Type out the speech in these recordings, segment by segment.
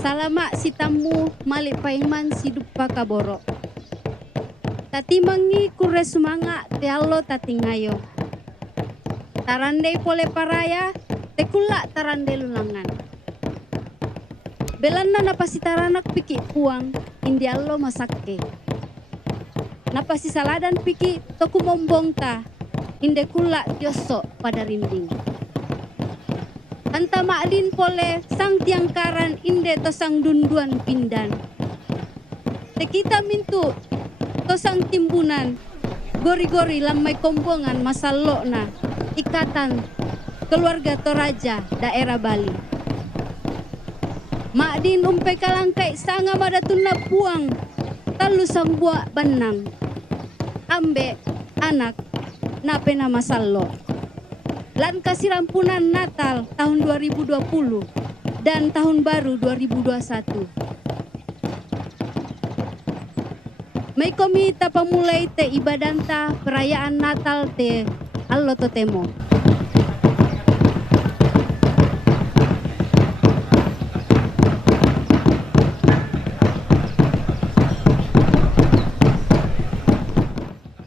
salama si tamu malik paiman sidup pakaboro. Tati mangi kure sumanga te allo tatingayo. Tarandai pole paraya te kula tarandai lulangan. Belanna napasi taranak piki puang indi allo masakke. Napasi saladan piki toku mombongta inde kula tioso pada rinding. Anta maadin pole sang tiangkaran inde to sang dunduan pindan. Te kita mintu to sang timbunan gori-gori lamai kombongan masalo na ikatan keluarga Toraja daerah Bali. Maadin umpe kalangkai sanga madatuna puang talu sang buah benang. Ambe anak napena masalo. Lan kasih rampunan Natal tahun 2020 dan tahun baru 2021. May komi tapamulay te ibadanta perayaan Natal te allo totemo.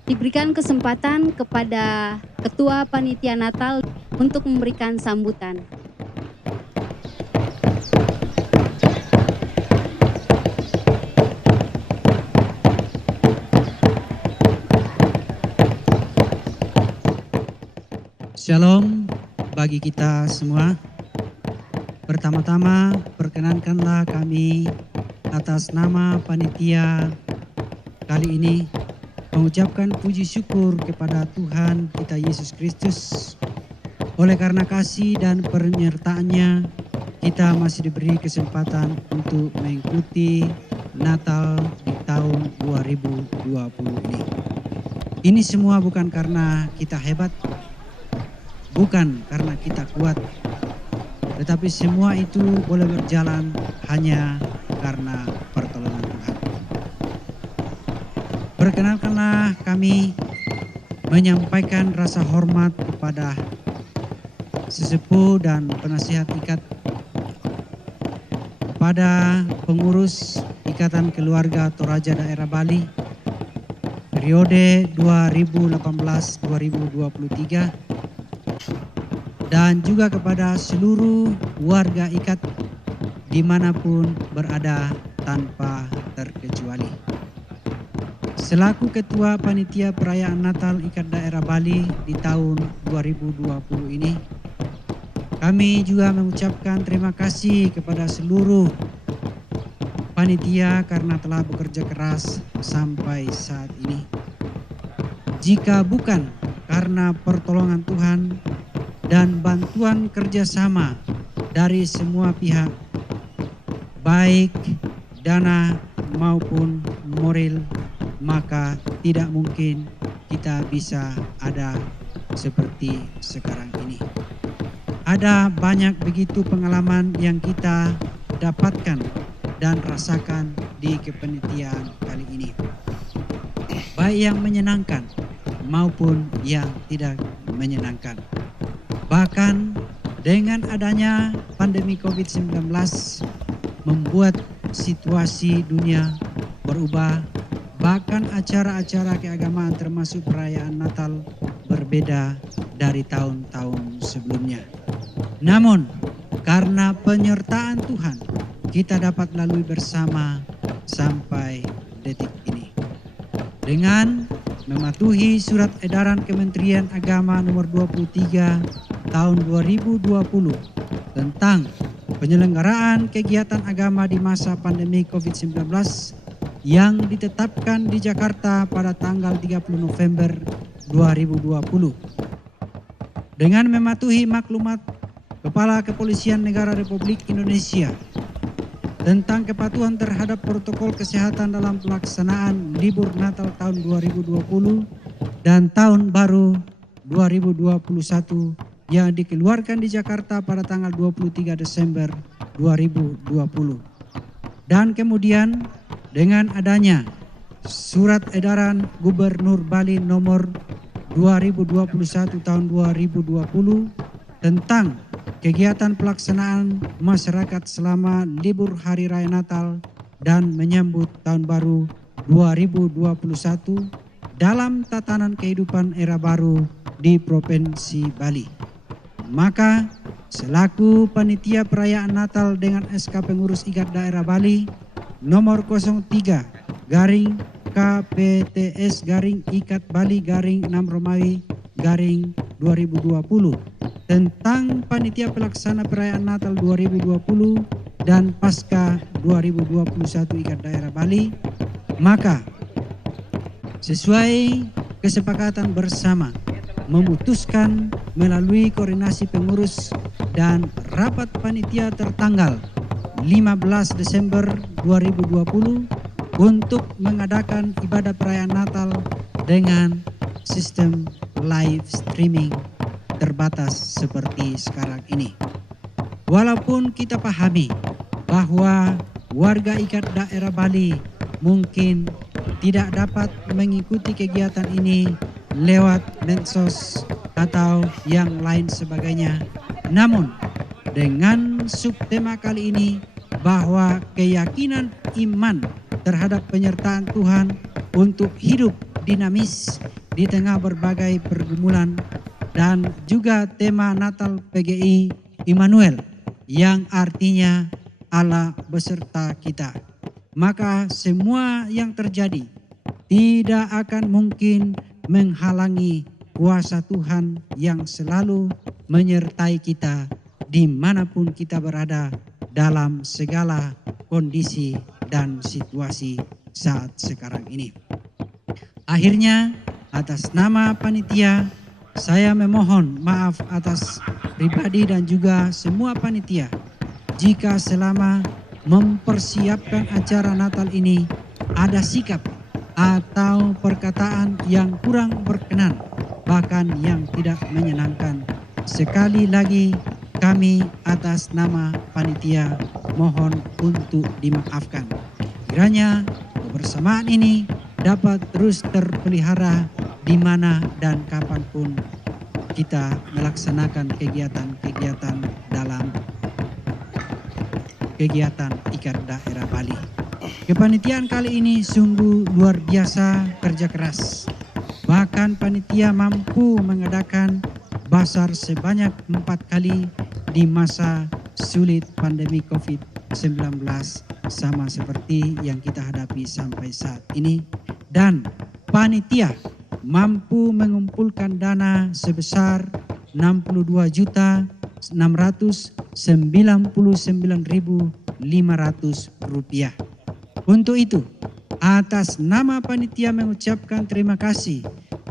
Diberikan kesempatan kepada Ketua Panitia Natal untuk memberikan sambutan. Shalom bagi kita semua. Pertama-tama perkenankanlah kami atas nama panitia kali ini mengucapkan puji syukur kepada Tuhan kita Yesus Kristus. Oleh karena kasih dan penyertaannya, kita masih diberi kesempatan untuk mengikuti Natal di tahun 2020 ini. Ini semua bukan karena kita hebat, bukan karena kita kuat, tetapi semua itu boleh berjalan hanya karena pertolongan Tuhan. Perkenankanlah kami menyampaikan rasa hormat kepada sesepuh dan penasihat ikat, kepada pengurus Ikatan Keluarga Toraja Daerah Bali periode 2018-2023, dan juga kepada seluruh warga ikat dimanapun berada tanpa terkecuali. Selaku Ketua Panitia Perayaan Natal Ikat Daerah Bali di tahun 2020 ini, kami juga mengucapkan terima kasih kepada seluruh panitia karena telah bekerja keras sampai saat ini. Jika bukan karena pertolongan Tuhan dan bantuan kerjasama dari semua pihak, baik dana maupun moral, maka tidak mungkin kita bisa ada seperti sekarang ini. Ada banyak begitu pengalaman yang kita dapatkan dan rasakan di kepanitiaan kali ini, baik yang menyenangkan maupun yang tidak menyenangkan. Bahkan dengan adanya pandemi COVID-19 membuat situasi dunia berubah. Bahkan acara-acara keagamaan termasuk perayaan Natal berbeda dari tahun-tahun sebelumnya. Namun karena penyertaan Tuhan, kita dapat lalui bersama sampai detik ini. Dengan mematuhi surat edaran Kementerian Agama nomor 23 tahun 2020 tentang penyelenggaraan kegiatan agama di masa pandemi COVID-19 yang ditetapkan di Jakarta pada tanggal 30 November 2020. Dengan mematuhi maklumat Kepala Kepolisian Negara Republik Indonesia tentang kepatuhan terhadap protokol kesehatan dalam pelaksanaan libur Natal tahun 2020 dan Tahun Baru 2021 yang dikeluarkan di Jakarta pada tanggal 23 Desember 2020. Dan kemudian dengan adanya Surat Edaran Gubernur Bali nomor 2021 tahun 2020 tentang kegiatan pelaksanaan masyarakat selama libur Hari Raya Natal dan menyambut Tahun Baru 2021 dalam tatanan kehidupan era baru di Provinsi Bali. Maka selaku panitia perayaan Natal dengan SK Pengurus IKAT Daerah Bali nomor 03 garing KPTS garing IKAT Bali garing 6 Romawi garing 2020 tentang panitia pelaksana perayaan Natal 2020 dan Pasca 2021 IKAT Daerah Bali, maka sesuai kesepakatan bersama memutuskan melalui koordinasi pengurus dan rapat panitia tertanggal 15 Desember 2020 untuk mengadakan ibadah perayaan Natal dengan sistem live streaming terbatas seperti sekarang ini. Walaupun kita pahami bahwa warga IKAT Daerah Bali mungkin tidak dapat mengikuti kegiatan ini lewat medsos atau yang lain sebagainya. Namun dengan subtema kali ini bahwa keyakinan iman terhadap penyertaan Tuhan untuk hidup dinamis di tengah berbagai pergumulan dan juga tema Natal PGI Immanuel yang artinya Allah beserta kita. Maka semua yang terjadi tidak akan mungkin menghalangi kuasa Tuhan yang selalu menyertai kita dimanapun kita berada dalam segala kondisi dan situasi saat sekarang ini. Akhirnya atas nama panitia saya memohon maaf atas pribadi dan juga semua panitia jika selama mempersiapkan acara Natal ini ada sikap atau perkataan yang kurang berkenan, bahkan yang tidak menyenangkan. Sekali lagi kami atas nama panitia mohon untuk dimaafkan. Kiranya kebersamaan ini dapat terus terpelihara di mana dan kapanpun kita melaksanakan kegiatan-kegiatan dalam kegiatan IKAT Daerah Bali. Kepanitiaan kali ini sungguh luar biasa kerja keras. Bahkan panitia mampu mengadakan basar sebanyak 4 kali di masa sulit pandemi COVID-19 sama seperti yang kita hadapi sampai saat ini. Dan panitia mampu mengumpulkan dana sebesar 62.699.500 rupiah. Untuk itu, atas nama panitia mengucapkan terima kasih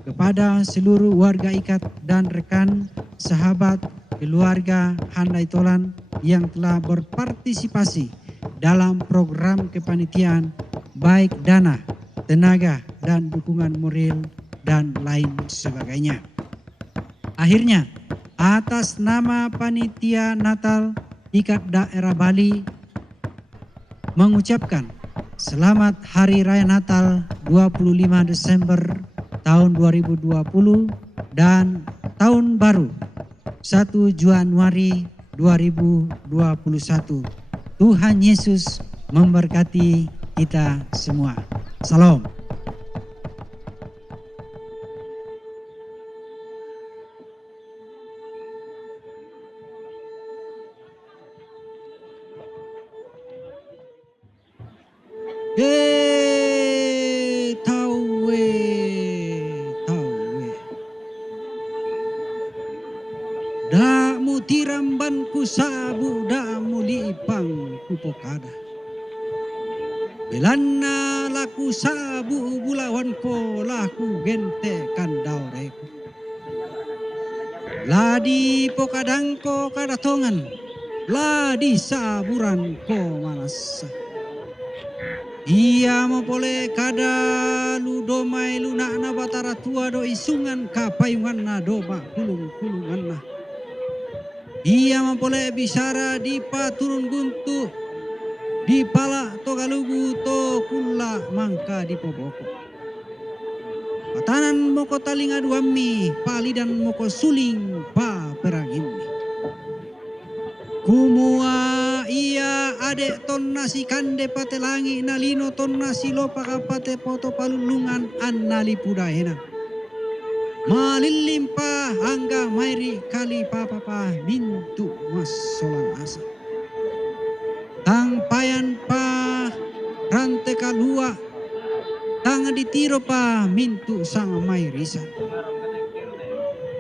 kepada seluruh warga IKAT dan rekan, sahabat, keluarga Handai Tolan yang telah berpartisipasi dalam program kepanitiaan baik dana, tenaga, dan dukungan moral dan lain sebagainya. Akhirnya, atas nama panitia Natal IKAT Daerah Bali mengucapkan selamat Hari Raya Natal 25 Desember tahun 2020 dan Tahun Baru 1 Januari 2021. Tuhan Yesus memberkati kita semua. Salam. Tawe. Da mutiramban ku sabu da mulipang ku pokada. Belana laku sabu bulawan ko laku gente kandau reku. Ladi pokadang ko kadatongan. Ladi saburan ko manasa. Ia mempole kada lu domai lu nak na batara tua do isungan kapayungan na doma kulungan na. Ia mempole bisara di paturun guntu di pala to galugu to kula mangka di poboko. Patanan moko talinga duami pali dan moko suling pa perangin. Kumua ia adek tonna si kande patelangi nalino tonna si lopa kapate poto palulungan annali pudahena. Malilimpa hangga mairi kali papa mintu mas solan asa. Tang payan pa rante kalua tang ditiro pa mintu sang mairisa.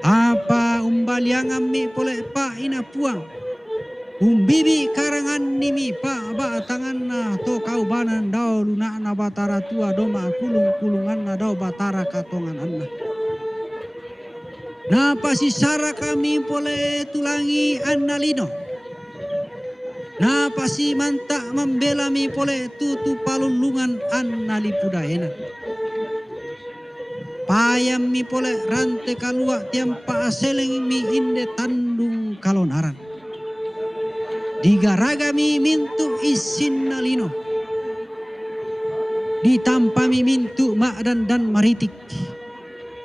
Apa umbaliang mi pole pa ina puang. Umbibi karangan nimi pa ba tangan na to kau banan dau luna na batara tua doma kulungan na dau batara katongan anna. Na pasisara kami pole tulangi annalino. Na pasi manta membela mi pole tutu palulungan annali pudaena. Payam mi pole rante kalua tiampa aseleng mi inde tandung kalonaran. Digaragami mintu isin nalino. Ditampami mintu mak dan maritik.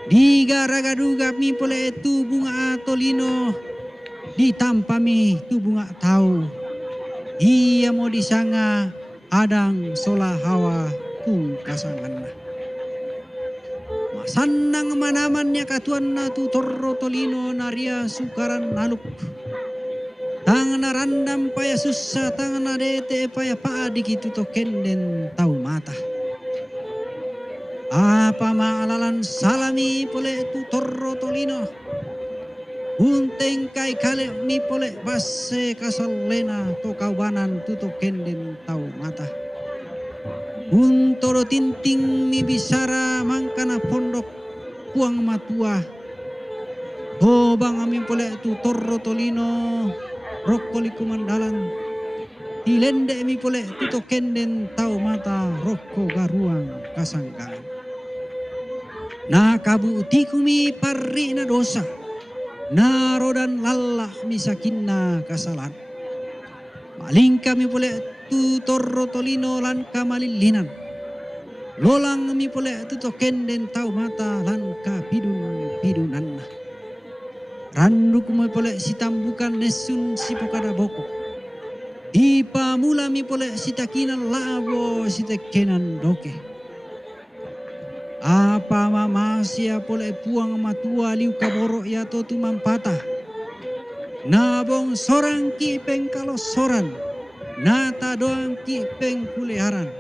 Digaragaduga mi pole tu bunga atolino. Ditampami tu bunga tau. Ia mau disanga adang sola hawa tung kasanganna. Masannang manamannya katuan na tu torro tolino naria sukaran naluk. Tangan randam paya susah tangan dete paya paadik itu token den tahu mata. Apa maalalan salami pole tu torro tolino. Unteng kai kale mi pole basse kasalena to kawanan tu token den tahu mata. Untoro tinting mi bisara mangkana pondok puang matua. Oh bang amin pole tu torro tolino. Rokkoli kumandalan dilende mi pole tuto kenden tau mata rokko garuang kasangkaan. Na kabu utikumi parri na dosa na rodan lalla misakinna kasalan. Maling kami pole tu torro tolino lan kamalilinan. Lolang mi pole tuto kenden tau mata lan kapidunanna. Randu kumai pole si tambukan nesun si pokada boko. Dipa mula mi pole si takinan labo si tekenan doke. Apa mama sia pole puang matua liu kaboro ya to tumampata. Nabong sorang ki pengkalo soran. Nata doang ki pengkuleharan.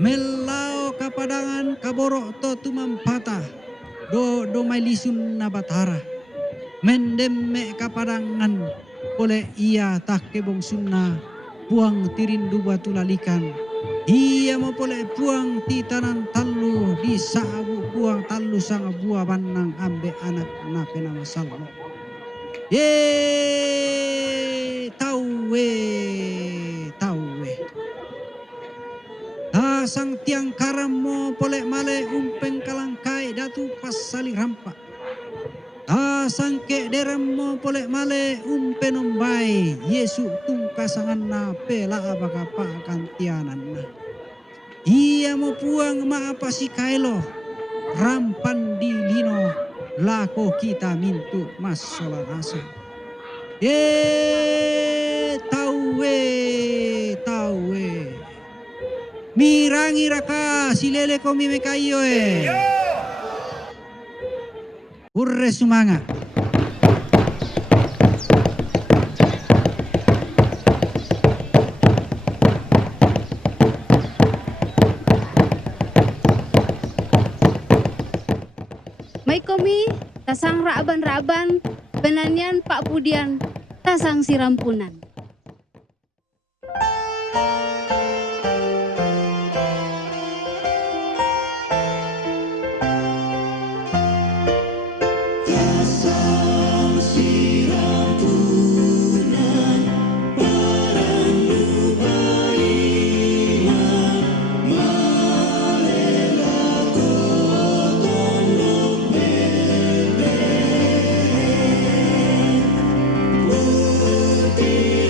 Melau kapadangan kaboro to tumampata. Do mai lisun nabatara. Mendemme kapadangan oleh ia tak kebong sunna puang tirindu batu lalikan. Ia mau pole puang titanan talu di sabu puang talu sang buah banang ambe anak nape nama salmo. Tawe. Sang tiang karamo pole male umpeng kalangkai datu pas saling rampak. Sangke deremo pole male umpenombai Yesu tungkasangan na pela abakapa kantianan na. Ia mo puang maapa si kailo rampan di lino lako kita mintu mas solanasa. Tawe. Mirangi raka silele komi mekayo Urre sumanga. May komi tasang raaban-raaban benanian Pak Budian tasang sirampunan. Putih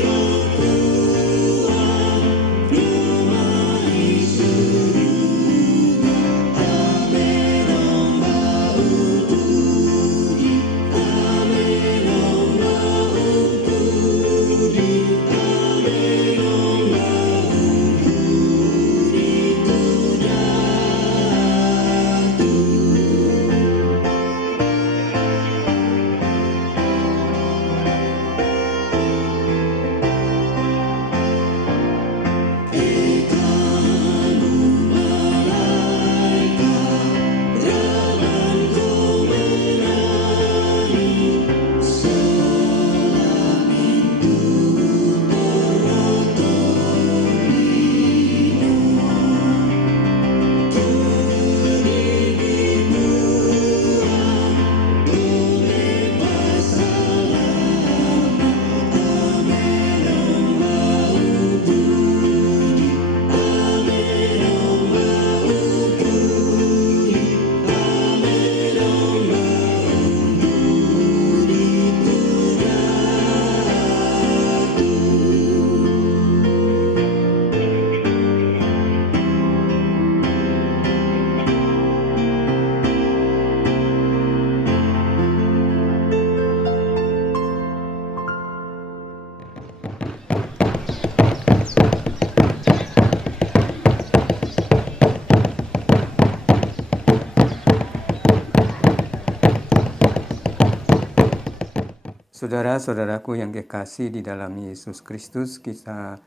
Saudara-saudaraku yang kekasih di dalam Yesus Kristus, kita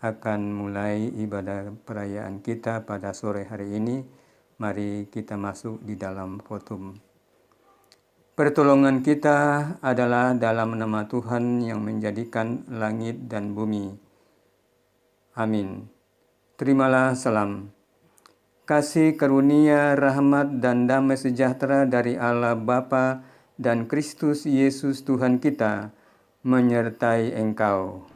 akan mulai ibadah perayaan kita pada sore hari ini. Mari kita masuk di dalam votum. Pertolongan kita adalah dalam nama Tuhan yang menjadikan langit dan bumi. Amin. Terimalah salam. Kasih karunia, rahmat, dan damai sejahtera dari Allah Bapa dan Kristus Yesus Tuhan kita menyertai engkau.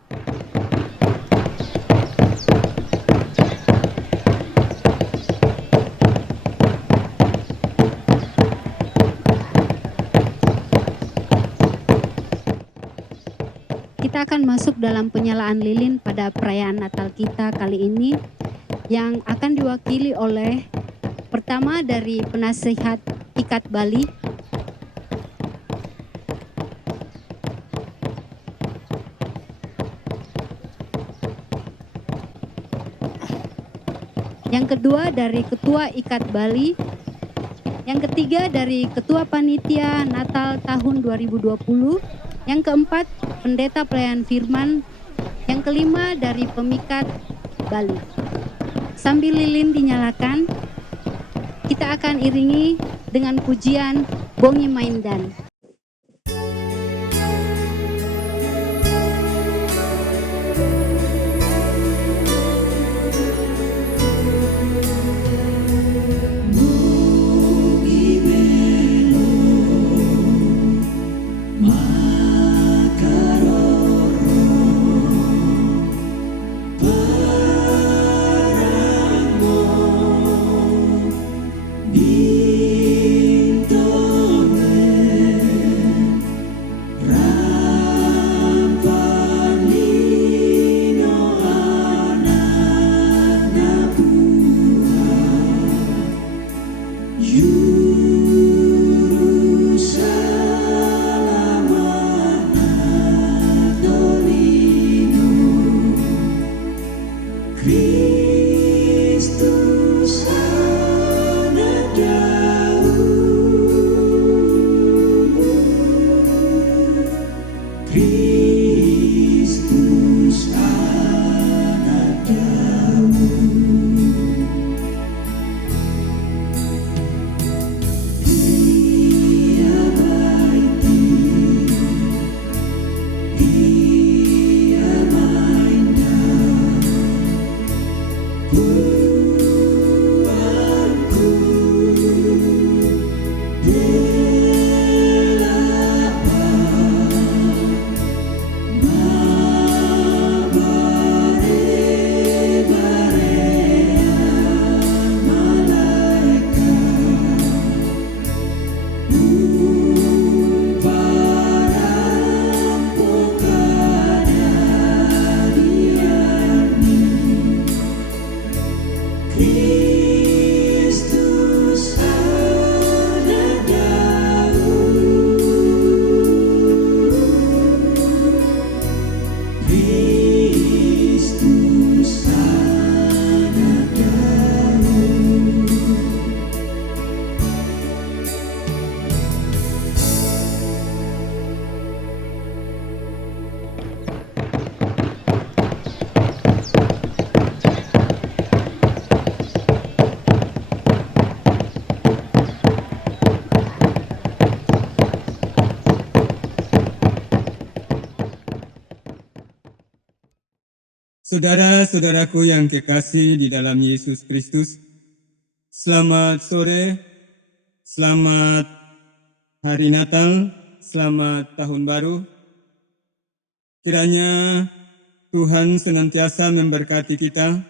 Kita akan masuk dalam penyalaan lilin pada perayaan Natal kita kali ini yang akan diwakili oleh pertama dari penasihat Ikat Bali, yang kedua dari Ketua Ikat Bali, yang ketiga dari Ketua Panitia Natal tahun 2020, yang keempat Pendeta Pelayan Firman, yang kelima dari Pemikat Bali. Sambil lilin dinyalakan, kita akan iringi dengan pujian Bongi Maindan. Saudara-saudaraku yang kekasih di dalam Yesus Kristus, selamat sore, selamat hari Natal, selamat Tahun Baru. Kiranya Tuhan senantiasa memberkati kita.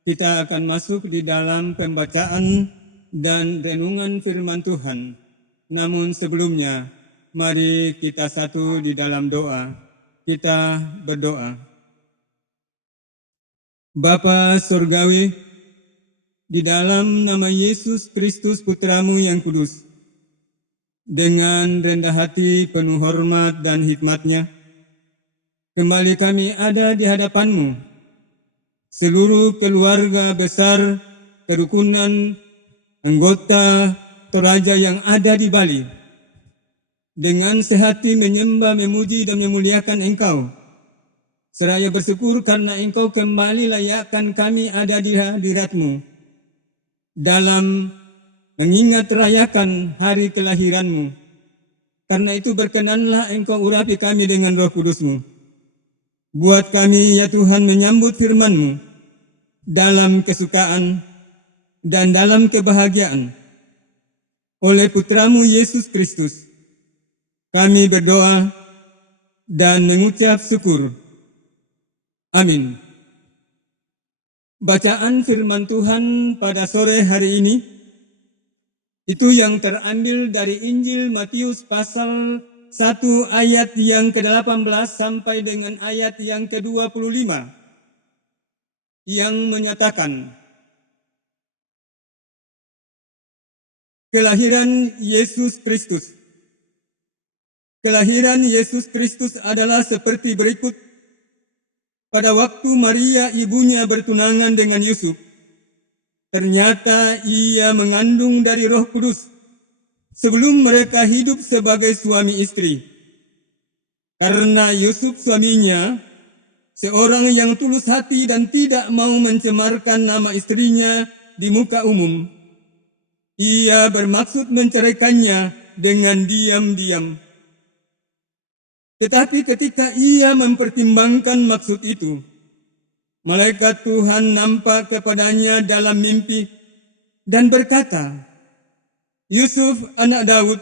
Kita akan masuk di dalam pembacaan dan renungan firman Tuhan. Namun sebelumnya, mari kita satu di dalam doa. Kita berdoa. Bapa Surgawi, di dalam nama Yesus Kristus Putramu yang kudus, dengan rendah hati penuh hormat dan hikmat-Nya, kembali kami ada di hadapan-Mu, seluruh keluarga besar, kerukunan, anggota Toraja yang ada di Bali. dengan sehati menyembah, memuji dan memuliakan Engkau, seraya bersyukur karena Engkau kembali layakkan kami ada di hadirat-Mu dalam mengingat rayakan hari kelahiran-Mu. Karena itu berkenanlah Engkau urapi kami dengan Roh Kudus-Mu. Buat kami ya Tuhan menyambut firman-Mu dalam kesukaan dan dalam kebahagiaan. Oleh Putra-Mu Yesus Kristus, kami berdoa dan mengucap syukur. Amin. Bacaan firman Tuhan pada sore hari ini itu yang terambil dari Injil Matius pasal 1 ayat yang ke-18 sampai dengan ayat yang ke-25 yang menyatakan kelahiran Yesus Kristus. Kelahiran Yesus Kristus adalah seperti berikut. Pada waktu Maria ibunya bertunangan dengan Yusuf, ternyata ia mengandung dari Roh Kudus sebelum mereka hidup sebagai suami istri. Karena Yusuf suaminya, seorang yang tulus hati dan tidak mau mencemarkan nama istrinya di muka umum, ia bermaksud menceraikannya dengan diam-diam. Tetapi ketika ia mempertimbangkan maksud itu, malaikat Tuhan nampak kepadanya dalam mimpi dan berkata, "Yusuf, anak Daud,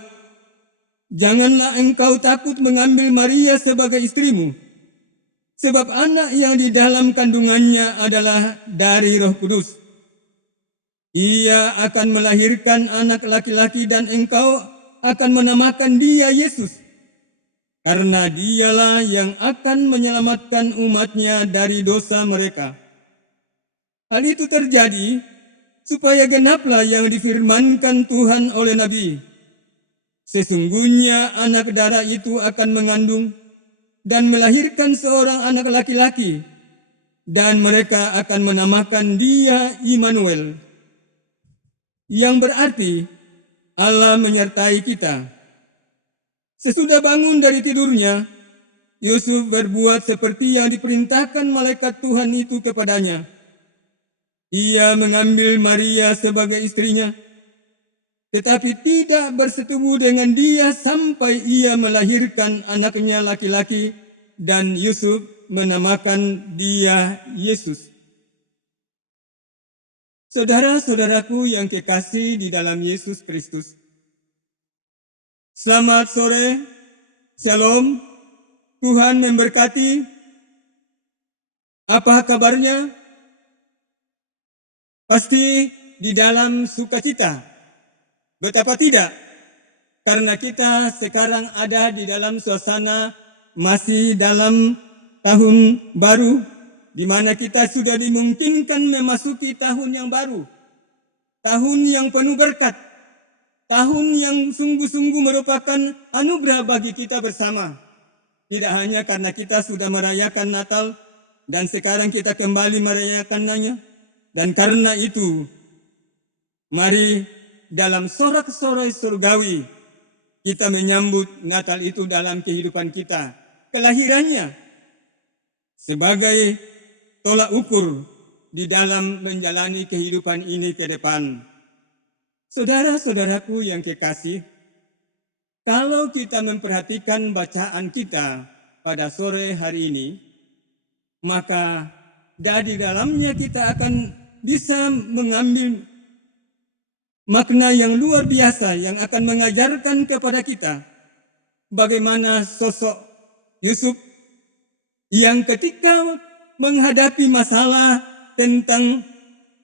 janganlah engkau takut mengambil Maria sebagai istrimu, sebab anak yang di dalam kandungannya adalah dari Roh Kudus. Ia akan melahirkan anak laki-laki dan engkau akan menamakan dia Yesus, karena dialah yang akan menyelamatkan umatnya dari dosa mereka." Hal itu terjadi supaya genaplah yang difirmankan Tuhan oleh Nabi. Sesungguhnya anak darah itu akan mengandung dan melahirkan seorang anak laki-laki, dan mereka akan menamakan dia Immanuel, yang berarti Allah menyertai kita. Sesudah bangun dari tidurnya, Yusuf berbuat seperti yang diperintahkan malaikat Tuhan itu kepadanya. Ia mengambil Maria sebagai istrinya, tetapi tidak bersetubuh dengan dia sampai ia melahirkan anaknya laki-laki, dan Yusuf menamakan dia Yesus. Saudara-saudaraku yang kekasih di dalam Yesus Kristus, selamat sore, shalom, Tuhan memberkati. Apa kabarnya? Pasti di dalam sukacita. Betapa tidak? Karena kita sekarang ada di dalam suasana masih dalam tahun baru, di mana kita sudah dimungkinkan memasuki tahun yang baru, tahun yang penuh berkat, tahun yang sungguh-sungguh merupakan anugerah bagi kita bersama. Tidak hanya karena kita sudah merayakan Natal dan sekarang kita kembali merayakannya, dan karena itu mari dalam sorak-sorai surgawi kita menyambut Natal itu dalam kehidupan kita, kelahirannya sebagai tolak ukur di dalam menjalani kehidupan ini ke depan. Saudara-saudaraku yang kekasih, kalau kita memperhatikan bacaan kita pada sore hari ini, maka dari dalamnya kita akan bisa mengambil makna yang luar biasa yang akan mengajarkan kepada kita bagaimana sosok Yusuf yang ketika menghadapi masalah tentang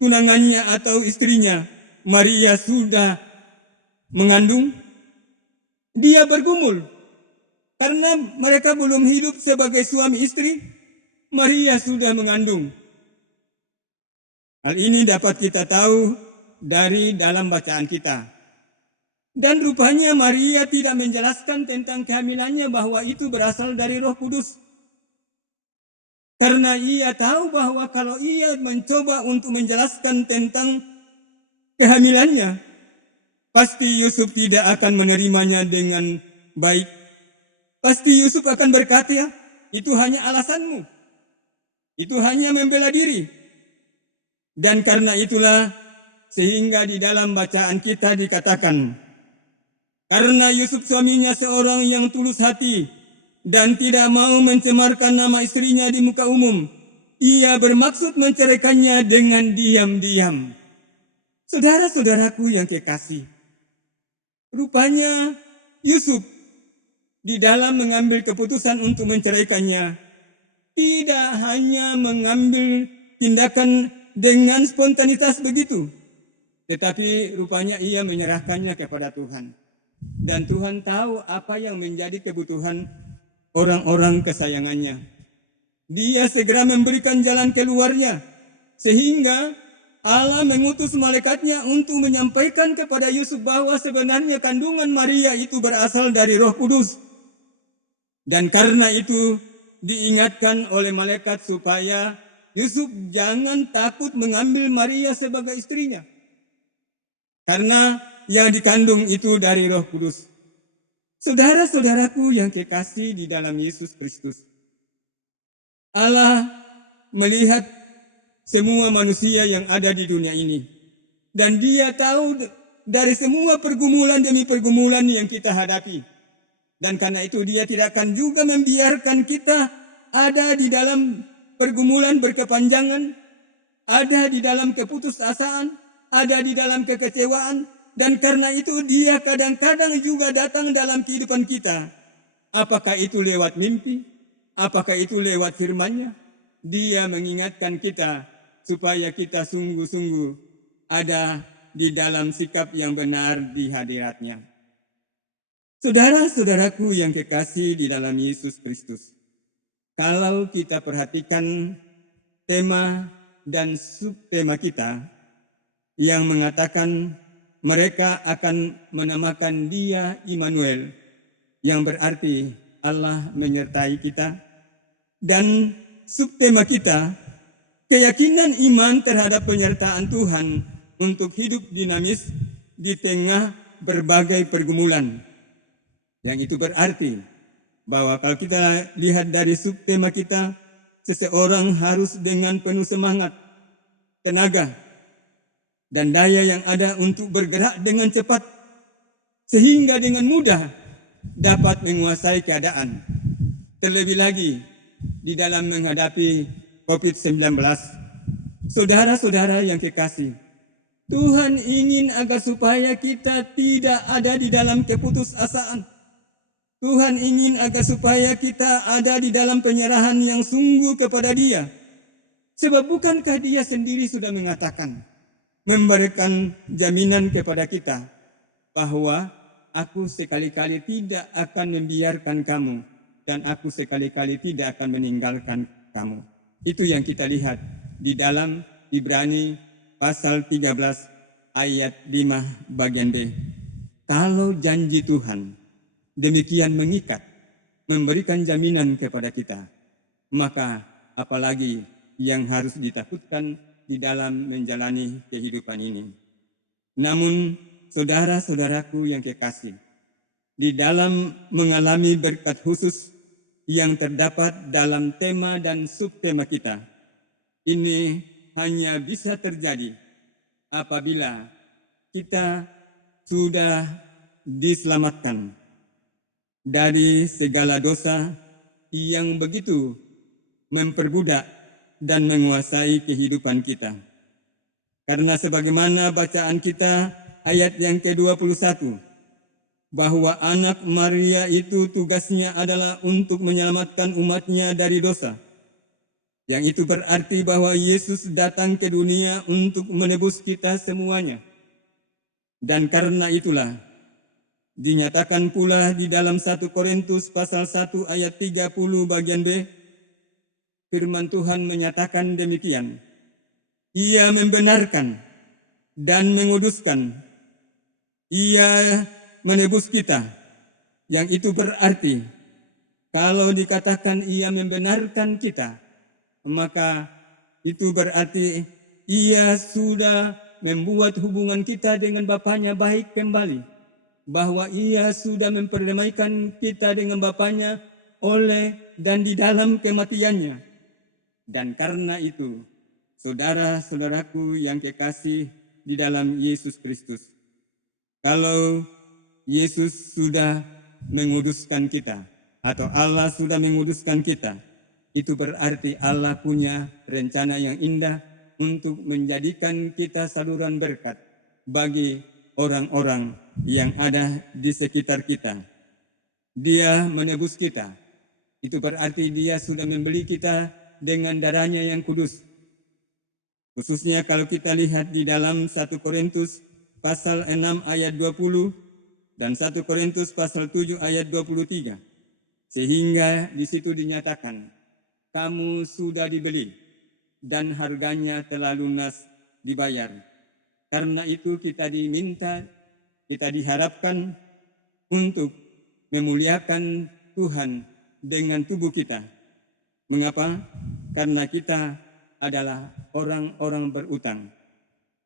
tunangannya atau istrinya, Maria sudah mengandung, dia bergumul karena mereka belum hidup sebagai suami istri. Maria sudah mengandung. Hal ini dapat kita tahu dari dalam bacaan kita. Dan rupanya Maria tidak menjelaskan tentang kehamilannya bahwa itu berasal dari Roh Kudus. Karena ia tahu bahwa kalau ia mencoba untuk menjelaskan tentang kehamilannya, pasti Yusuf tidak akan menerimanya dengan baik. Pasti Yusuf akan berkata, itu hanya alasanmu. Itu hanya membela diri. Dan karena itulah sehingga di dalam bacaan kita dikatakan, karena Yusuf suaminya seorang yang tulus hati dan tidak mau mencemarkan nama istrinya di muka umum, ia bermaksud menceraikannya dengan diam-diam. Saudara-saudaraku yang kekasih, rupanya Yusuf di dalam mengambil keputusan untuk menceraikannya, tidak hanya mengambil tindakan dengan spontanitas begitu, tetapi rupanya ia menyerahkannya kepada Tuhan. Dan Tuhan tahu apa yang menjadi kebutuhan orang-orang kesayangannya. Dia segera memberikan jalan keluarnya, sehingga Allah mengutus malaikatnya untuk menyampaikan kepada Yusuf bahwa sebenarnya kandungan Maria itu berasal dari Roh Kudus. Dan karena itu diingatkan oleh malaikat supaya Yusuf jangan takut mengambil Maria sebagai istrinya. Karena yang dikandung itu dari Roh Kudus. Saudara-saudaraku yang kekasih di dalam Yesus Kristus, Allah melihat semua manusia yang ada di dunia ini. Dan Dia tahu dari semua pergumulan demi pergumulan yang kita hadapi. Dan karena itu Dia tidak akan juga membiarkan kita ada di dalam pergumulan berkepanjangan, ada di dalam keputusasaan, ada di dalam kekecewaan. Dan karena itu Dia kadang-kadang juga datang dalam kehidupan kita. Apakah itu lewat mimpi, apakah itu lewat firman-Nya, Dia mengingatkan kita supaya kita sungguh-sungguh ada di dalam sikap yang benar di hadirat-Nya. Saudara-saudaraku yang kekasih di dalam Yesus Kristus, kalau kita perhatikan tema dan subtema kita yang mengatakan mereka akan menamakan Dia Immanuel, yang berarti Allah menyertai kita. Dan subtema kita, keyakinan iman terhadap penyertaan Tuhan untuk hidup dinamis di tengah berbagai pergumulan. Yang itu berarti bahwa kalau kita lihat dari subtema kita, seseorang harus dengan penuh semangat, tenaga, dan daya yang ada untuk bergerak dengan cepat, sehingga dengan mudah dapat menguasai keadaan. Terlebih lagi di dalam menghadapi COVID-19. Saudara-saudara yang kekasih, Tuhan ingin agar supaya kita tidak ada di dalam keputusasaan. Tuhan ingin agar supaya kita ada di dalam penyerahan yang sungguh kepada Dia. Sebab bukankah Dia sendiri sudah mengatakan, memberikan jaminan kepada kita bahwa aku sekali-kali tidak akan membiarkan kamu dan aku sekali-kali tidak akan meninggalkan kamu. Itu yang kita lihat di dalam Ibrani pasal 13 ayat 5 bagian B. Kalau janji Tuhan demikian mengikat, memberikan jaminan kepada kita, maka apalagi yang harus ditakutkan di dalam menjalani kehidupan ini. Namun, saudara-saudaraku yang kekasih, di dalam mengalami berkat khusus yang terdapat dalam tema dan subtema kita, ini hanya bisa terjadi apabila kita sudah diselamatkan dari segala dosa yang begitu memperbudak dan menguasai kehidupan kita. Karena sebagaimana bacaan kita ayat yang ke-21, bahwa anak Maria itu tugasnya adalah untuk menyelamatkan umatnya dari dosa. Yang itu berarti bahwa Yesus datang ke dunia untuk menebus kita semuanya. Dan karena itulah dinyatakan pula di dalam 1 Korintus pasal 1 ayat 30 bagian B, firman Tuhan menyatakan demikian. Ia membenarkan dan menguduskan. Ia menebus kita. Yang itu berarti kalau dikatakan Ia membenarkan kita, maka itu berarti Ia sudah membuat hubungan kita dengan Bapanya baik kembali. bahwa Ia sudah memperdamaikan kita dengan Bapanya oleh dan di dalam kematiannya. Dan karena itu, saudara-saudaraku yang kekasih di dalam Yesus Kristus, kalau Yesus sudah menguduskan kita, atau Allah sudah menguduskan kita, itu berarti Allah punya rencana yang indah untuk menjadikan kita saluran berkat bagi orang-orang yang ada di sekitar kita. Dia menebus kita. Itu berarti Dia sudah membeli kita dengan darahnya yang kudus. Khususnya kalau kita lihat di dalam 1 Korintus pasal 6 ayat 20 dan 1 Korintus pasal 7 ayat 23. Sehingga di situ dinyatakan, kamu sudah dibeli dan harganya telah lunas dibayar. Karena itu kita diminta, kita diharapkan untuk memuliakan Tuhan dengan tubuh kita. Mengapa? Karena kita adalah orang-orang berutang.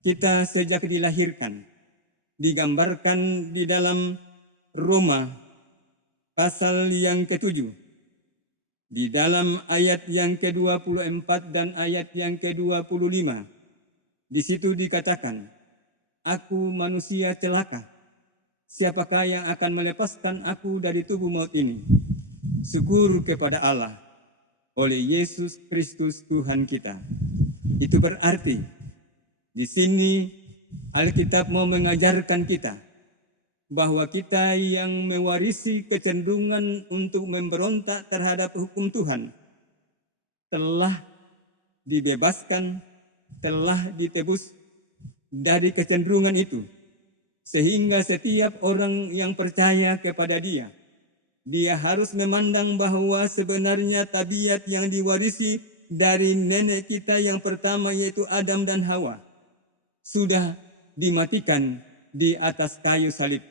Kita sejak dilahirkan, digambarkan di dalam Roma pasal yang ke-7. Di dalam ayat yang ke-24 dan ayat yang ke-25, di situ dikatakan, aku manusia celaka, siapakah yang akan melepaskan aku dari tubuh maut ini? Syukur kepada Allah, oleh Yesus Kristus Tuhan kita. Itu berarti, di sini Alkitab mau mengajarkan kita, bahwa kita yang mewarisi kecenderungan untuk memberontak terhadap hukum Tuhan telah dibebaskan, telah ditebus dari kecenderungan itu. Sehingga setiap orang yang percaya kepada Dia, dia harus memandang bahwa sebenarnya tabiat yang diwarisi dari nenek kita yang pertama yaitu Adam dan Hawa sudah dimatikan di atas kayu salib.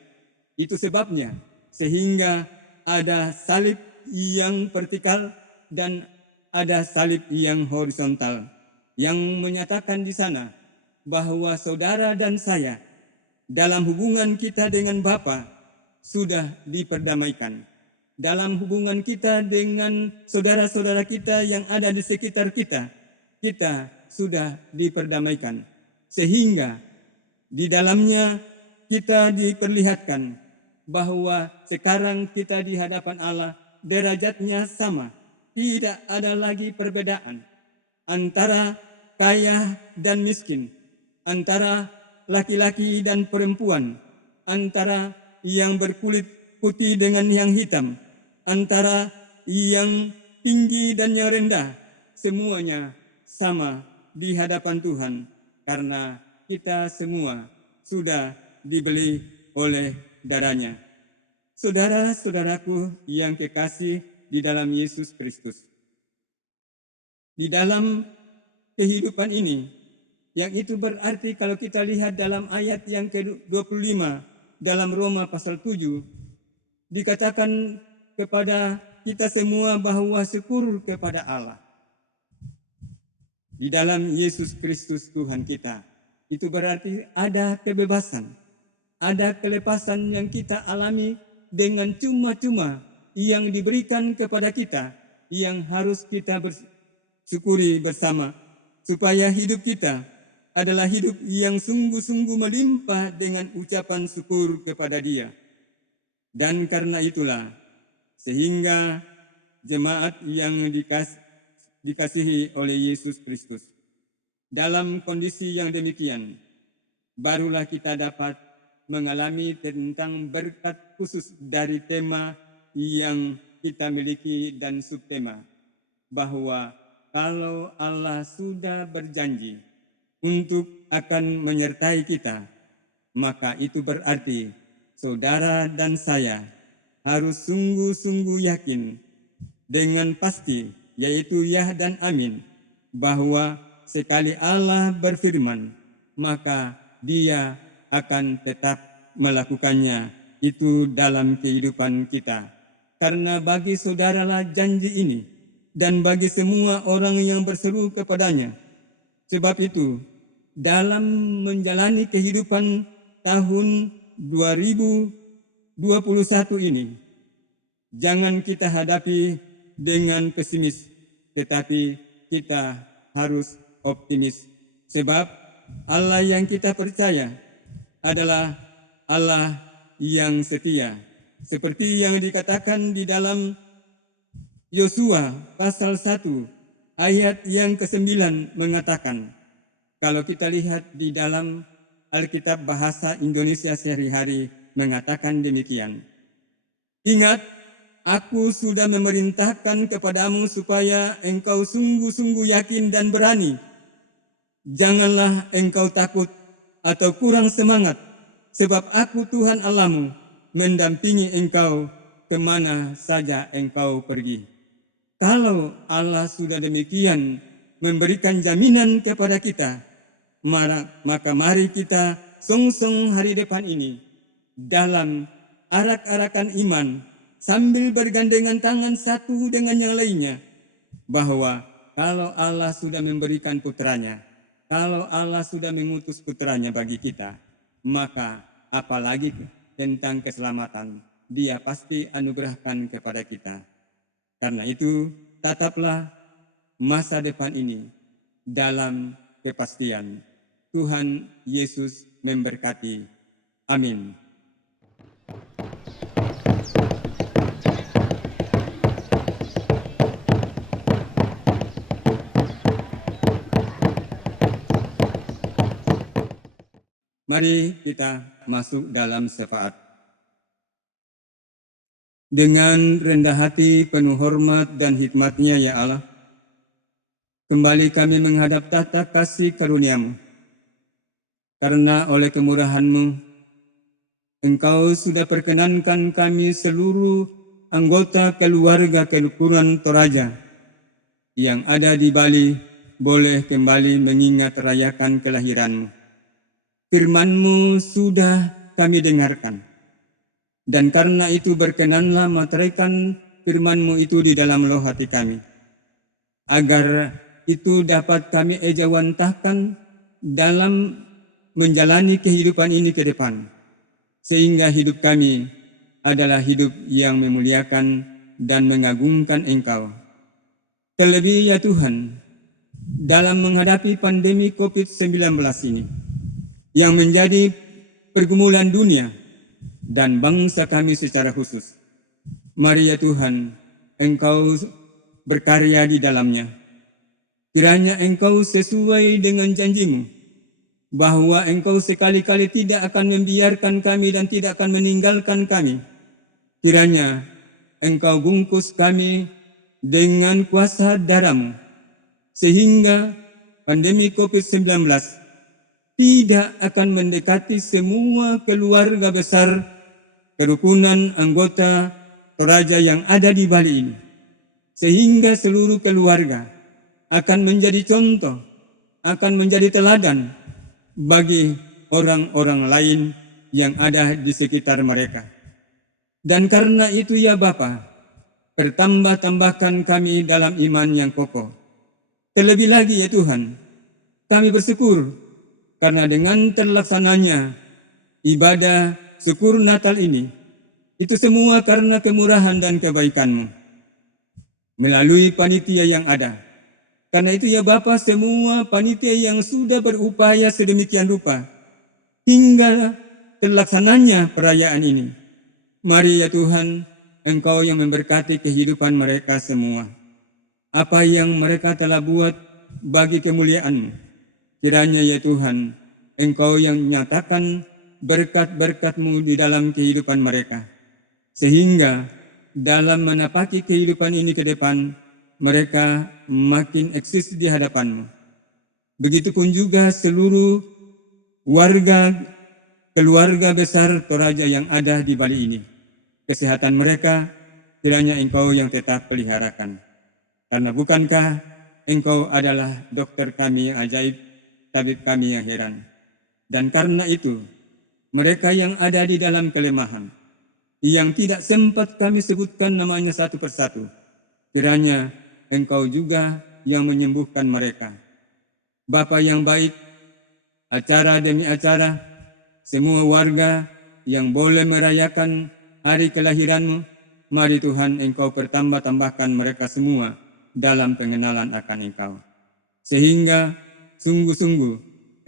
Itu sebabnya sehingga ada salib yang vertikal dan ada salib yang horizontal yang menyatakan di sana bahwa saudara dan saya dalam hubungan kita dengan Bapa sudah diperdamaikan. Dalam hubungan kita dengan saudara-saudara kita yang ada di sekitar kita, kita sudah diperdamaikan. Sehingga di dalamnya kita diperlihatkan bahwa sekarang kita di hadapan Allah derajatnya sama. Tidak ada lagi perbedaan antara kaya dan miskin, antara laki-laki dan perempuan, antara yang berkulit putih dengan yang hitam, antara yang tinggi dan yang rendah. Semuanya sama di hadapan Tuhan karena kita semua sudah dibeli oleh darahnya. Saudara-saudaraku yang kekasih di dalam Yesus Kristus, di dalam kehidupan ini, yang itu berarti kalau kita lihat dalam ayat yang ke-25 dalam Roma pasal 7, dikatakan kepada kita semua bahwa syukur kepada Allah di dalam Yesus Kristus Tuhan kita. Itu berarti ada kebebasan, ada kelepasan yang kita alami dengan cuma-cuma yang diberikan kepada kita, yang harus kita bersyukuri bersama, supaya hidup kita adalah hidup yang sungguh-sungguh melimpah dengan ucapan syukur kepada Dia. Dan karena itulah, sehingga jemaat yang dikasihi oleh Yesus Kristus, dalam kondisi yang demikian, barulah kita dapat mengalami tentang berkat khusus dari tema yang kita miliki dan subtema, bahwa kalau Allah sudah berjanji untuk akan menyertai kita, maka itu berarti saudara dan saya harus sungguh-sungguh yakin dengan pasti, yaitu ya dan amin, bahwa sekali Allah berfirman, maka Dia akan tetap melakukannya itu dalam kehidupan kita. Karena bagi saudaralah janji ini, dan bagi semua orang yang berseru kepadanya. Sebab itu, dalam menjalani kehidupan tahun 2021 ini jangan kita hadapi dengan pesimis, tetapi kita harus optimis. Sebab Allah yang kita percaya adalah Allah yang setia. Seperti yang dikatakan di dalam Yosua pasal 1 ayat yang ke-9 mengatakan, kalau kita lihat di dalam Alkitab bahasa Indonesia sehari-hari mengatakan demikian. Ingat, aku sudah memerintahkan kepadamu supaya engkau sungguh-sungguh yakin dan berani. Janganlah engkau takut atau kurang semangat, sebab aku Tuhan Allahmu mendampingi engkau kemana saja engkau pergi. Kalau Allah sudah demikian memberikan jaminan kepada kita, maka mari kita songsong hari depan ini dalam arak-arakan iman sambil bergandengan tangan satu dengan yang lainnya, bahwa kalau Allah sudah memberikan putranya, kalau Allah sudah mengutus putranya bagi kita, maka apalagi tentang keselamatan Dia pasti anugerahkan kepada kita. Karena itu, tataplah masa depan ini dalam kepastian. Tuhan Yesus memberkati. Amin. Mari kita masuk dalam syafaat. Dengan rendah hati penuh hormat dan hikmat-Nya ya Allah, kembali kami menghadap tahta kasih karunia-Mu. Karena oleh kemurahan-Mu, Engkau sudah perkenankan kami seluruh anggota keluarga kerukunan Toraja yang ada di Bali boleh kembali mengingat rayakan kelahiran-Mu. Firman-Mu sudah kami dengarkan. Dan karena itu berkenanlah materaikan firman-Mu itu di dalam loh hati kami. Agar itu dapat kami ejawantahkan dalam menjalani kehidupan ini ke depan. Sehingga hidup kami adalah hidup yang memuliakan dan mengagungkan Engkau. Terlebih ya Tuhan, dalam menghadapi pandemi COVID-19 ini, yang menjadi pergumulan dunia dan bangsa kami secara khusus. Mari ya Tuhan, Engkau berkarya di dalamnya. Kiranya Engkau sesuai dengan janji-Mu, bahwa Engkau sekali-kali tidak akan membiarkan kami dan tidak akan meninggalkan kami. Kiranya Engkau bungkus kami dengan kuasa darah-Mu, sehingga pandemi COVID-19 tidak akan mendekati semua keluarga besar kerukunan anggota Toraja yang ada di Bali ini. Sehingga seluruh keluarga akan menjadi contoh, akan menjadi teladan bagi orang-orang lain yang ada di sekitar mereka. Dan karena itu ya Bapa, bertambah-tambahkan kami dalam iman yang kokoh. Terlebih lagi ya Tuhan, kami bersyukur karena dengan terlaksananya ibadah syukur Natal ini, itu semua karena kemurahan dan kebaikan-Mu melalui panitia yang ada. Karena itu ya Bapa, semua panitia yang sudah berupaya sedemikian rupa hingga terlaksananya perayaan ini. Mari ya Tuhan, Engkau yang memberkati kehidupan mereka semua. Apa yang mereka telah buat bagi kemuliaan-Mu, kiranya ya Tuhan, Engkau yang menyatakan berkat-berkat-Mu di dalam kehidupan mereka. Sehingga dalam menapaki kehidupan ini ke depan, mereka makin eksis di hadapan-Mu. Begitupun juga seluruh keluarga besar Toraja yang ada di Bali ini. Kesehatan mereka kiranya Engkau yang tetap peliharakan. Karena bukankah Engkau adalah dokter kami yang ajaib, tabib kami yang heran. Dan karena itu, mereka yang ada di dalam kelemahan, yang tidak sempat kami sebutkan namanya satu persatu, kiranya Engkau juga yang menyembuhkan mereka. Bapa yang baik, acara demi acara, semua warga yang boleh merayakan hari kelahiranmu, mari Tuhan Engkau pertambah-tambahkan mereka semua dalam pengenalan akan Engkau. Sehingga sungguh-sungguh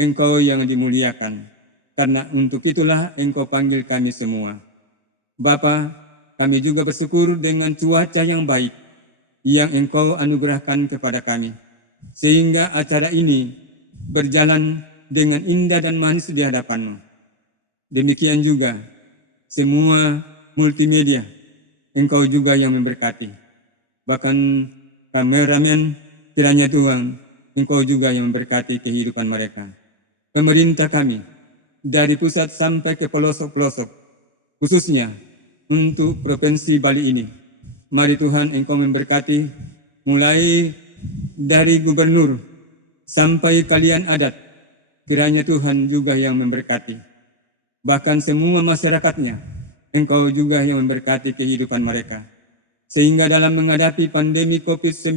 Engkau yang dimuliakan, karena untuk itulah Engkau panggil kami semua. Bapa, kami juga bersyukur dengan cuaca yang baik yang Engkau anugerahkan kepada kami, sehingga acara ini berjalan dengan indah dan manis di hadapan-Mu. Demikian juga semua multimedia, Engkau juga yang memberkati. Bahkan kameramen, kiranya Tuhan, Engkau juga yang memberkati kehidupan mereka. Pemerintah kami, dari pusat sampai ke pelosok-pelosok, khususnya untuk Provinsi Bali ini, mari Tuhan Engkau memberkati, mulai dari gubernur sampai kalian adat, kiranya Tuhan juga yang memberkati. Bahkan semua masyarakatnya, Engkau juga yang memberkati kehidupan mereka. Sehingga dalam menghadapi pandemi COVID-19,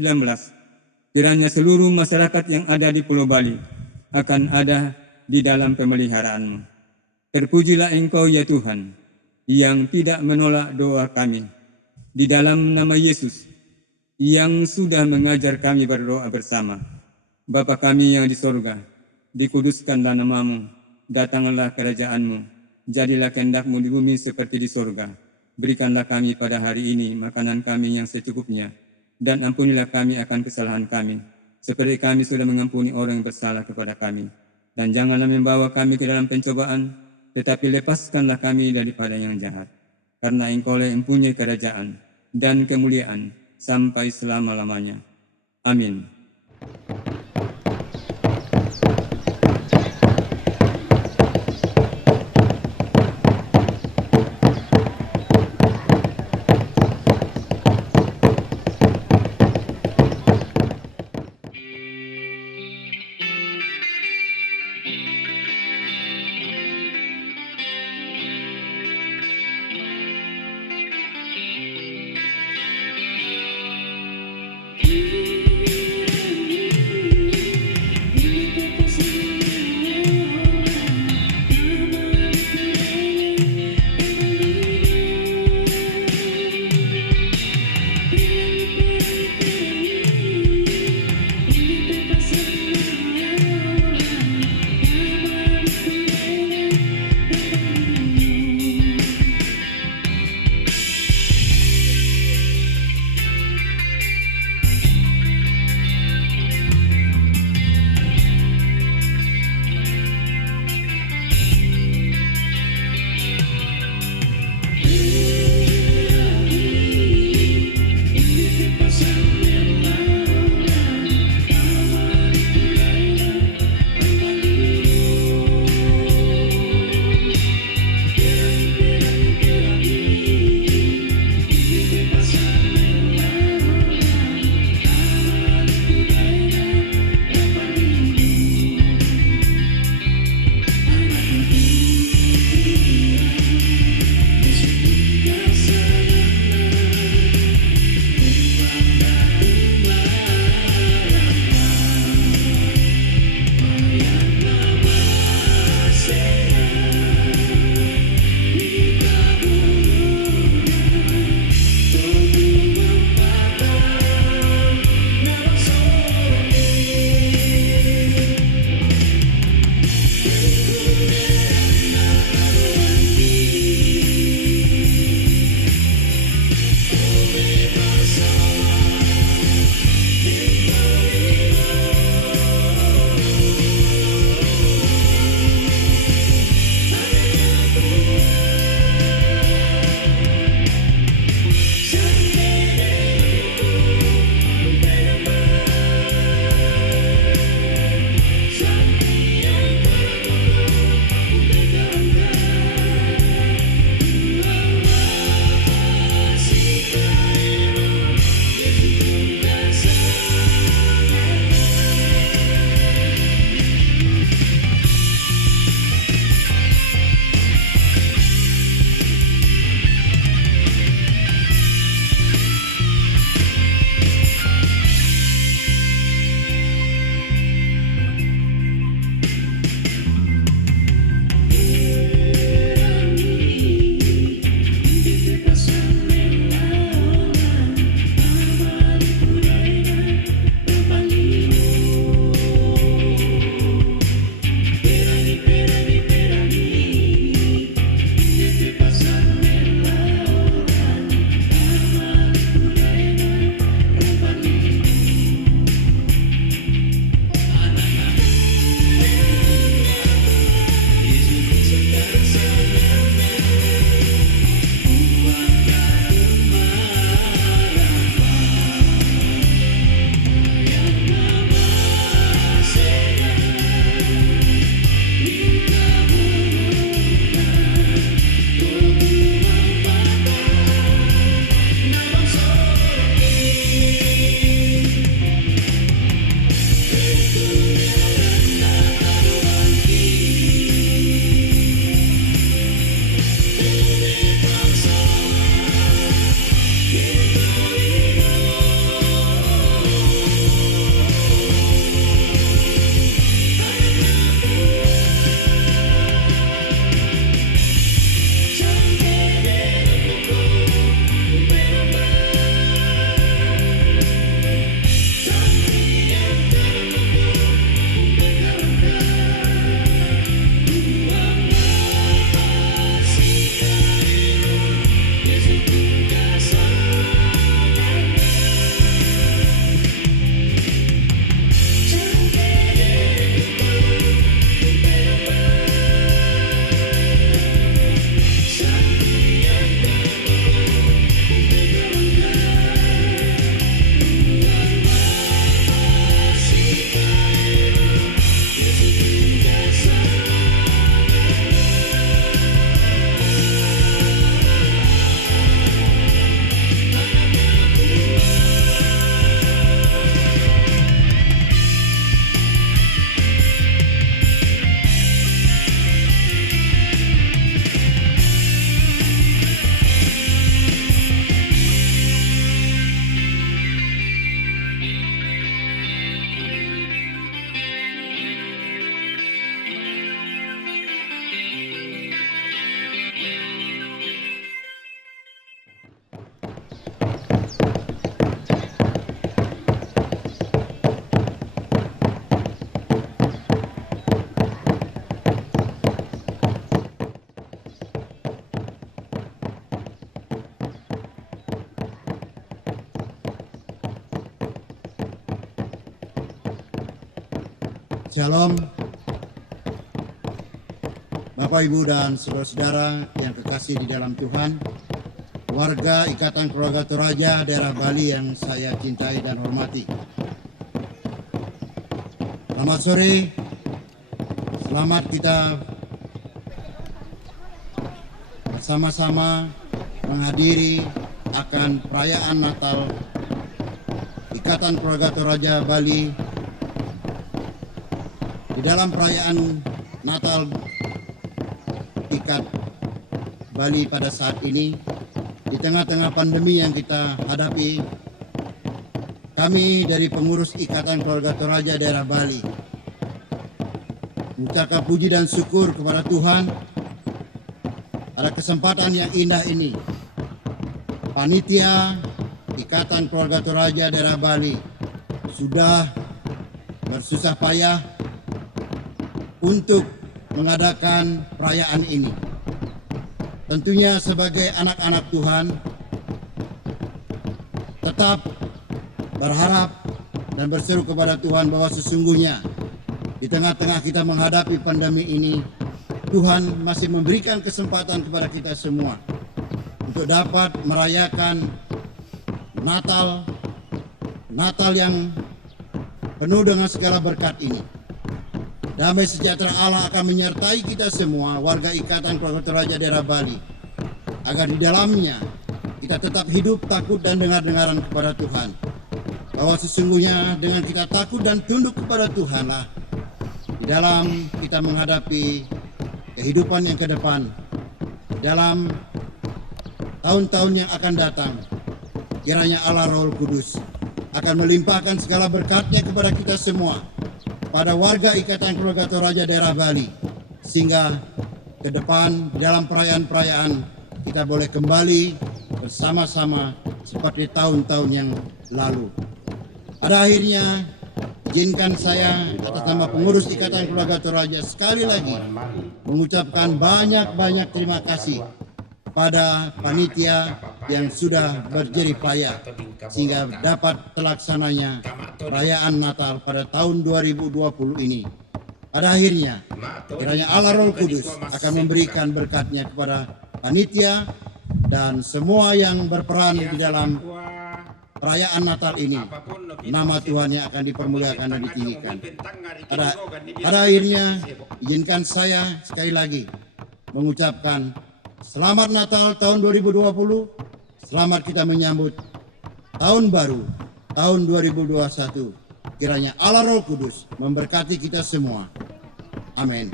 kiranya seluruh masyarakat yang ada di Pulau Bali akan ada di dalam pemeliharaan-Mu. Terpujilah Engkau ya Tuhan, yang tidak menolak doa kami. Di dalam nama Yesus, yang sudah mengajar kami berdoa bersama. Bapa kami yang di sorga, dikuduskanlah nama-Mu, datanglah kerajaan-Mu, jadilah kehendak-Mu di bumi seperti di sorga. Berikanlah kami pada hari ini makanan kami yang secukupnya, dan ampunilah kami akan kesalahan kami, seperti kami sudah mengampuni orang yang bersalah kepada kami. Dan janganlah membawa kami ke dalam pencobaan, tetapi lepaskanlah kami daripada yang jahat. Karena Engkau yang mempunyai kerajaan dan kemuliaan sampai selama-lamanya. Amin. Shalom, Bapak, Ibu, dan saudara-saudara yang kekasih di dalam Tuhan, warga Ikatan Keluarga Toraja daerah Bali yang saya cintai dan hormati. Selamat sore, selamat kita bersama-sama menghadiri akan perayaan Natal Ikatan Keluarga Toraja Bali. Di dalam perayaan Natal Ikat Bali pada saat ini, di tengah-tengah pandemi yang kita hadapi, kami dari pengurus Ikatan Keluarga Toraja daerah Bali mengucapkan puji dan syukur kepada Tuhan pada kesempatan yang indah ini. Panitia Ikatan Keluarga Toraja daerah Bali sudah bersusah payah untuk mengadakan perayaan ini. Tentunya sebagai anak-anak Tuhan tetap berharap dan berseru kepada Tuhan bahwa sesungguhnya di tengah-tengah kita menghadapi pandemi ini, Tuhan masih memberikan kesempatan kepada kita semua untuk dapat merayakan Natal yang penuh dengan segala berkat ini. Damai sejahtera Allah akan menyertai kita semua, warga Ikatan Keluarga Toraja daerah Bali, agar di dalamnya kita tetap hidup takut dan dengar-dengaran kepada Tuhan. Bahwa sesungguhnya dengan kita takut dan tunduk kepada Tuhanlah, di dalam kita menghadapi kehidupan yang ke depan, dalam tahun-tahun yang akan datang, kiranya Allah Roh Kudus akan melimpahkan segala berkat-Nya kepada kita semua, pada warga Ikatan Keluarga Toraja daerah Bali, sehingga ke depan dalam perayaan-perayaan kita boleh kembali bersama-sama seperti tahun-tahun yang lalu. Pada akhirnya, izinkan saya atas nama pengurus Ikatan Keluarga Toraja sekali lagi mengucapkan banyak-banyak terima kasih pada panitia yang sudah berjerih payah sehingga dapat terlaksananya perayaan Natal pada tahun 2020 ini. Pada akhirnya, kiranya Allah Roh Kudus akan memberikan berkat-Nya kepada panitia dan semua yang berperan di dalam perayaan Natal ini. Nama Tuhan yang akan dipermuliakan dan ditinggikan. Pada akhirnya, izinkan saya sekali lagi mengucapkan Selamat Natal tahun 2020, selamat kita menyambut tahun baru, tahun 2021. Kiranya Allah Roh Kudus memberkati kita semua. Amin.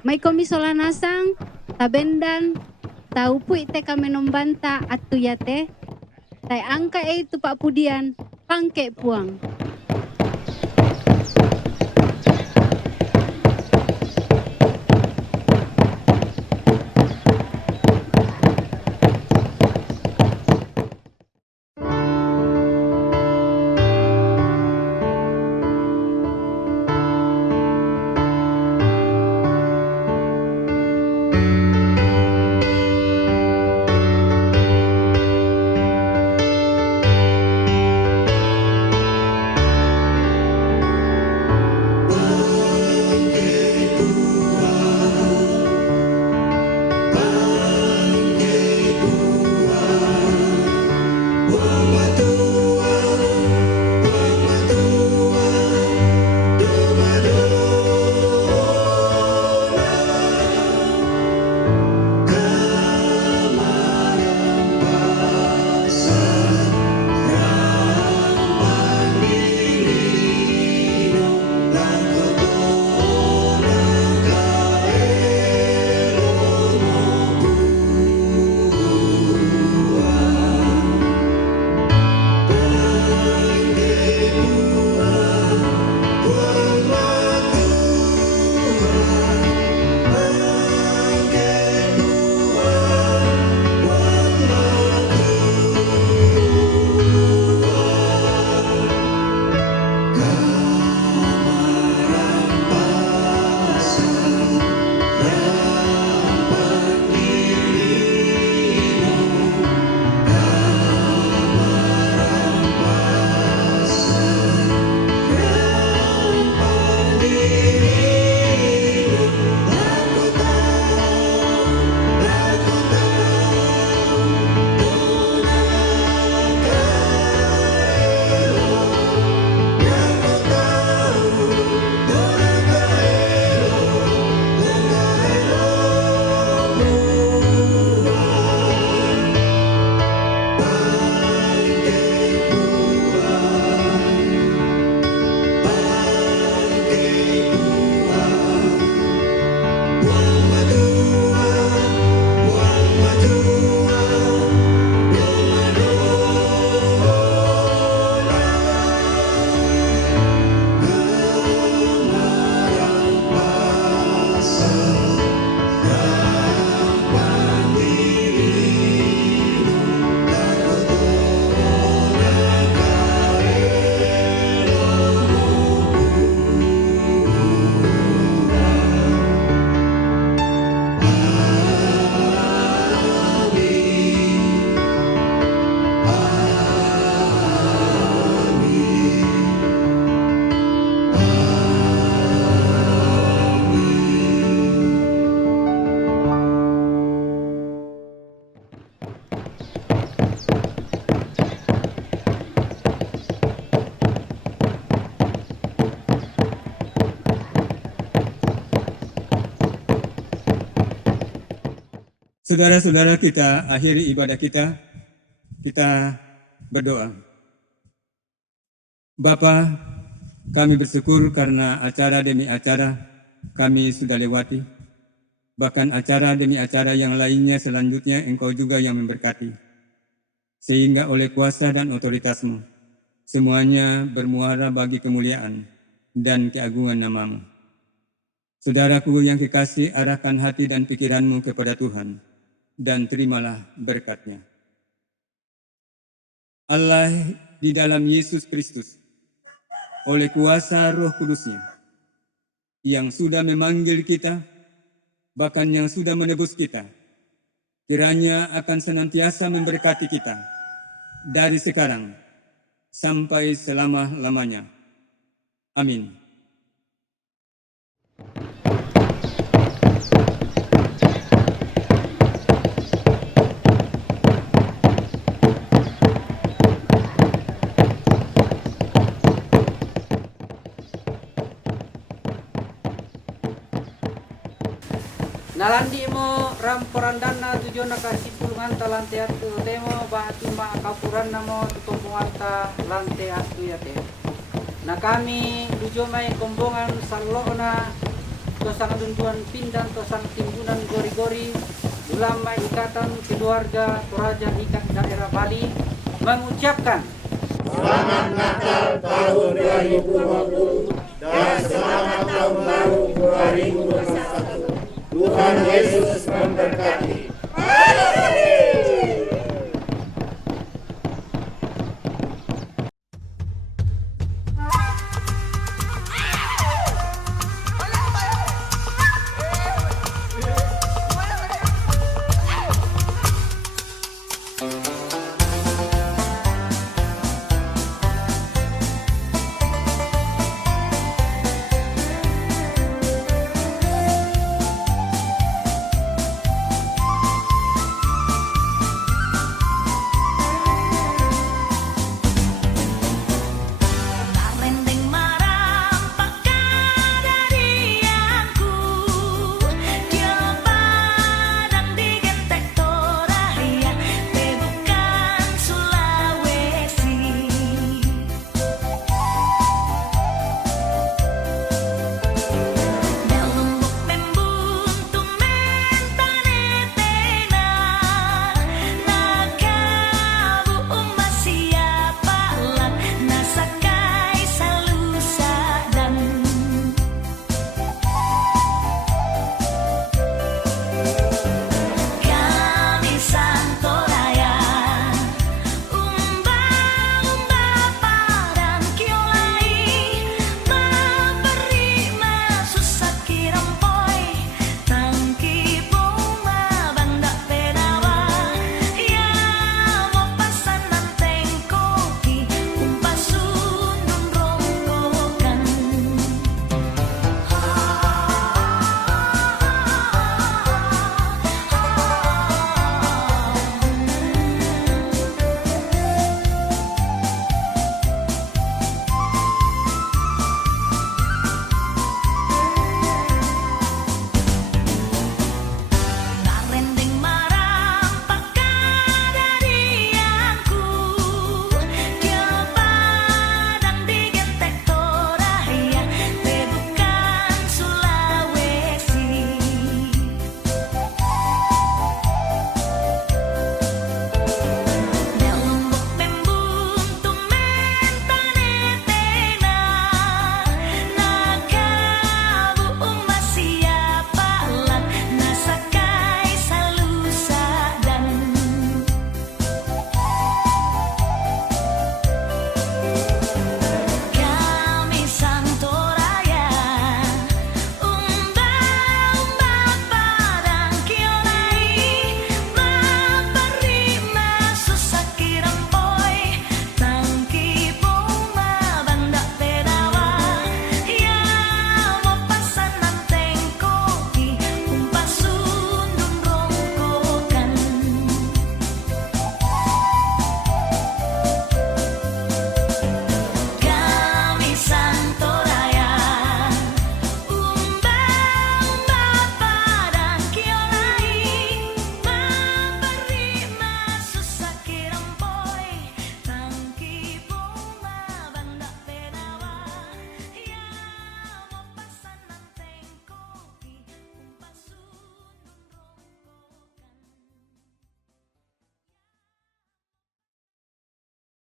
May komisola nasang, tabendan, taupui te kami nombanta atu yate, tay angka itu pak pudian, pangke puang. Saudara-saudara, kita akhiri ibadah kita. Kita berdoa. Bapa, kami bersyukur karena acara demi acara kami sudah lewati. Bahkan acara demi acara yang lainnya selanjutnya Engkau juga yang memberkati. Sehingga oleh kuasa dan otoritas-Mu, semuanya bermuara bagi kemuliaan dan keagungan nama-Mu. Saudaraku yang kekasih, arahkan hati dan pikiranmu kepada Tuhan, dan terimalah berkat-Nya. Allah di dalam Yesus Kristus, oleh kuasa Roh Kudus-Nya, yang sudah memanggil kita, bahkan yang sudah menebus kita, kiranya akan senantiasa memberkati kita dari sekarang sampai selama-lamanya. Amin. Nalandi mo ramporan dana tujuan nakasih pulungan ta lantai atu temo batu ma kapuran namo tutumpungan ta lantai atu ya te. Na kami tujuan mai kombongan sallo na tosang duntuan pindan tosang timbunan gori-gori ulama ikatan keluarga Toraja Ikat daerah Bali mengucapkan Selamat Natal tahun 2020 dan selamat tahun baru 2021. Tuhan Yesus